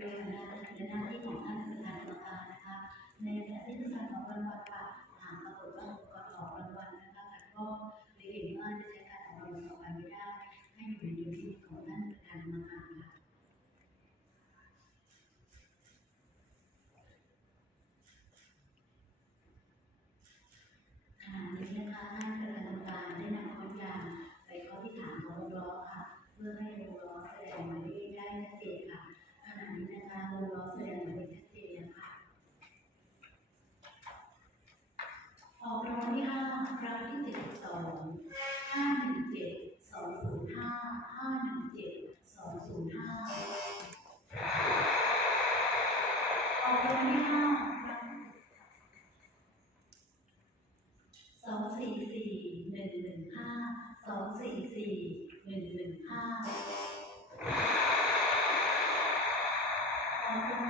โดยอำนาจและหน้าที่ของท่านประธานกรรมการนะคะในขณะที่การออกรางวัลค่ะหากปรากฏว่าก่อนออกรางวัลนะคะก็เลยเห็นว่าจะใช้การออกรางวัลต่อไปไม่ได้ให้อยู่ในดุลพินิจของท่านประธานกรรมการค่ะขณะนี้นะคะท่านประธานกรรมการได้นำข้อยางไปข้อที่ถามของวงล้อค่ะเพื่อให้วงล้อแสดงหมายเลขได้ชัดเจนค่ะขณะนี้นะคะวงล้อแสดงหมายเลขชัดเจนแล้วค่ะออกรางวัลที่5ครั้งที่72 517 205 517 205ออกรางวัลที่5ครั้ง244 115 244 115ออกรางวัล